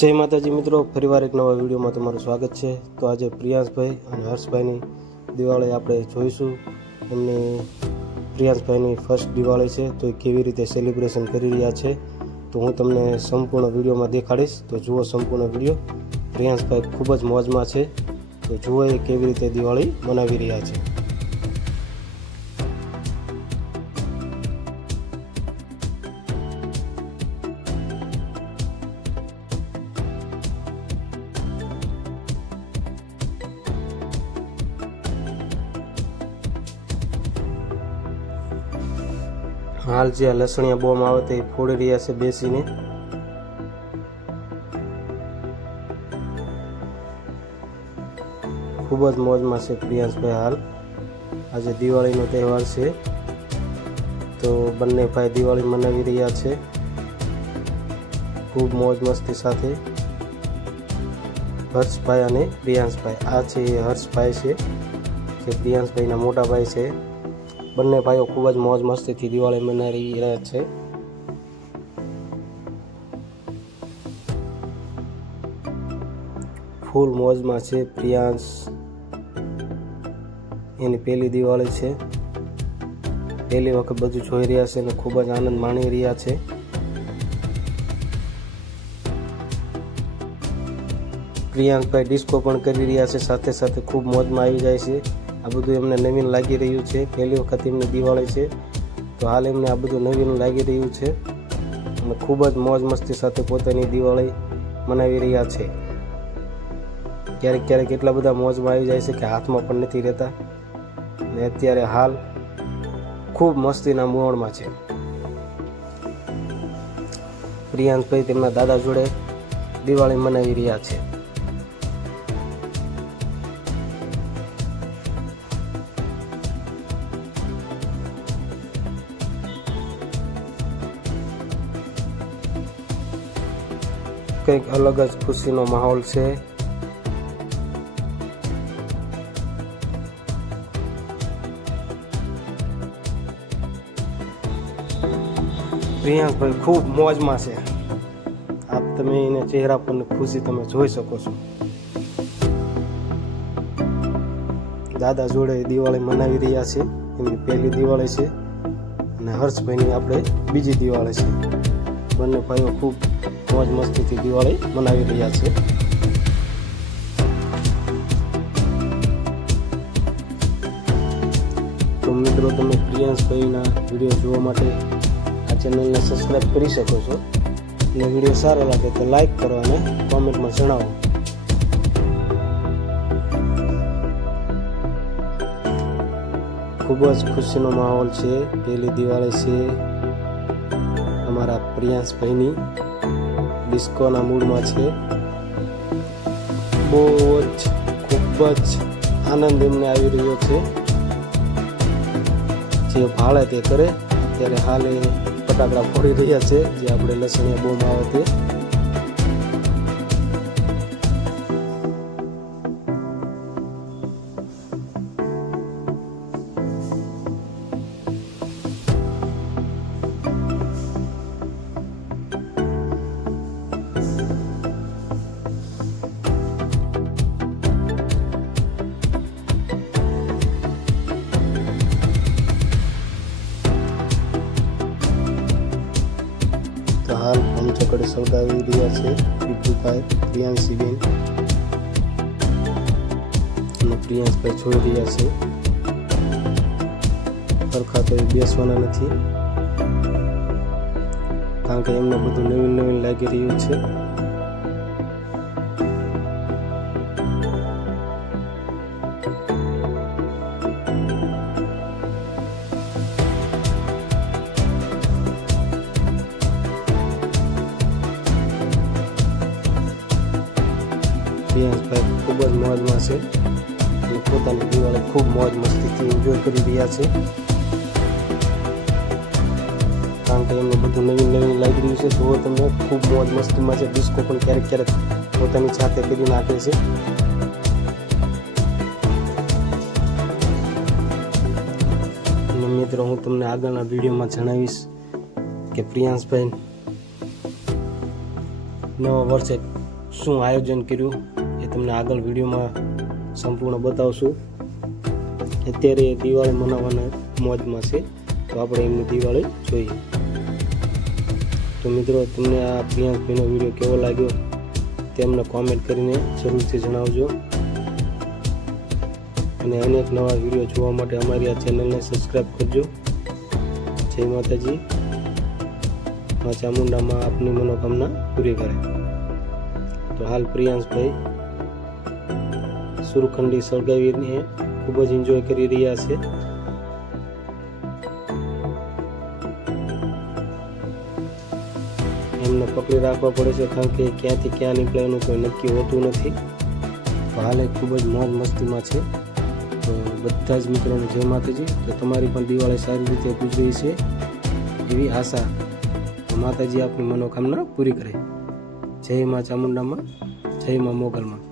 જય માતાજી મિત્રો, ફરીવાર એક નવા વિડીયોમાં તમારું સ્વાગત છે। તો આજે પ્રિયાંશભાઈ અને હર્ષભાઈની દિવાળી આપણે જોઈશું। એમની પ્રિયાંશભાઈની ફર્સ્ટ દિવાળી છે, તો એ કેવી રીતે સેલિબ્રેશન કરી રહ્યા છે તો હું તમને સંપૂર્ણ વિડીયોમાં દેખાડીશ। તો જુઓ સંપૂર્ણ વિડીયો। પ્રિયાંશભાઈ ખૂબ જ મોજમાં છે, તો જુઓ એ કેવી રીતે દિવાળી મનાવી રહ્યા છે। હાલ જે લસણિયા બોમ્બ આવે તે ફોડી રહ્યા છે બેસીને। ખૂબ જ મોજમાં છે પ્રિયાંશભાઈ હાલ। આજે દિવાળીનો તહેવાર છે, તો બંને ભાઈ દિવાળી મનાવી રહ્યા છે ખૂબ મોજ મસ્તી સાથે। હર્ષભાઈ અને પ્રિયાંશભાઈ, આ છે એ હર્ષભાઈ છે જે પ્રિયાંશભાઈના મોટા ભાઈ છે। બંને ભાઈઓ ખૂબ જ મોજ મસ્તીથી દિવાળી મનાવી રહ્યા છે। ફૂલ મોજમાં છે પ્રિયાંશ, એની પહેલી દિવાળી છે, પહેલી વખત બધું જોઈ રહ્યા છે અને ખૂબ જ આનંદ માણી રહ્યા છે। પ્રિયાંશભાઈ ડિસ્કો પણ કરી રહ્યા છે, સાથે સાથે ખૂબ મોજમાં આવી જાય છે। આ બધું એમને નવીન લાગી રહ્યું છે, પહેલી વખત એમની દિવાળી છે તો હાલ એમને આ બધું નવીન લાગી રહ્યું છે અને ખૂબ જ મોજ મસ્તી સાથે પોતાની દિવાળી મનાવી રહ્યા છે। ક્યારેક ક્યારેક એટલા બધા મોજમાં આવી જાય છે કે હાથમાં પણ નથી રહેતા અને અત્યારે હાલ ખૂબ મસ્તીના મોડમાં છે। પ્રિયાંશભાઈ તેમના દાદા જોડે દિવાળી મનાવી રહ્યા છે। કંઈક અલગ જ ખુશીનો માહોલ છે। પ્રિયાંશભાઈ ખૂબ મોજમાં છે, આપ તમે એને ચહેરા પરની ખુશી તમે જોઈ શકો છો। દાદા જોડે દિવાળી મનાવી રહ્યા છે, એમની પહેલી દિવાળી છે અને હર્ષભાઈની આપણે બીજી દિવાળી છે। બંને ભાઈઓ ખૂબ મોજ મસ્તીથી દિવાળી મનાવી રહ્યા છે। તો મિત્રો, તમે પ્રિયાંશભાઈના વિડીયો જોવા માટે આ ચેનલને સબસ્ક્રાઈબ કરી શકો છો અને વિડીયો સારો લાગે તો લાઈક કરો અને કોમેન્ટમાં જણાવો। ખૂબ જ ખુશીનો માહોલ છે, પહેલી દિવાળી છે અમારા પ્રિયાંશભાઈની। ડિસ્કોના મૂડમાં છે, બહુ જ ખૂબ જ આનંદ એમને આવી રહ્યો છે। જે ભાળે તે કરે। અત્યારે હાલ એ ફટાકડા ફોડી રહ્યા છે, જે આપણે લસણિયા બોમ્બ આવે તે। હાલ પંચકડે સૌદાવી રહ્યા છે વિપુભાઈ, પ્રિયાંશીબેન અને પ્રિયાંશભાઈ જોઈ રહ્યા છે। સરખા તો એ બેસવાના નથી, કારણ કે એમને બધું નવીન નવીન લાગી રહ્યું છે। પ્રિયાંશભાઈ ખૂબ જ મોજમાં છે અને પોતાની દિવાળી ખૂબ મોજ મસ્તીથી એન્જોય કરી રહ્યા છે, કારણ કે એમને બધું નવીન નવીન લાગી રહ્યું છે। જુઓ તમે, ખૂબ મોજ મસ્તીમાં છે। ડિસ્કો પણ ક્યારેક ક્યારેક પોતાની સાથે કરી નાખે છે। અને મિત્રો, હું તમને આગળના વિડીયોમાં જણાવીશ કે પ્રિયાંશભાઈ નવા વર્ષે શું આયોજન કર્યું એ તમને આગળ વિડીયોમાં સંપૂર્ણ બતાવશું. અત્યારે દિવાળી મનાવવાના મોજમાં છે, તો આપણે એમની દિવાળી જોઈએ. તો મિત્રો, તમને આ પ્રિયાંકભાઈનો વિડીયો કેવો લાગ્યો તે અમને કોમેન્ટ કરીને જરૂરથી જણાવજો. અને અનેક નવા વિડીયો જોવા માટે અમારી આ ચેનલને સબસ્ક્રાઈબ કરજો. જય માતાજી. મા ચામુંડામાં આપની મનોકામના પૂરી કરે. તો હાલ પ્રિયાંશભાઈ સુરખંડી સળગાવીને ખૂબ જ એન્જોય કરી રહ્યા છે. એમને પકડી રાખવા પડે છે, કારણ કે ક્યાંથી ક્યાં નીકળે એનું કોઈ નક્કી હોતું નથી. તો હાલ ખૂબ જ મોજ મસ્તીમાં છે. તો બધા જ મિત્રોને જય માતાજી. તો તમારી પણ દિવાળી સારી રીતે ગુજરી છે એવી આશા. માતાજી આપની મનોકામના પૂરી કરે. જય મા ચામુંડામાં, જય મા મોગલમાં.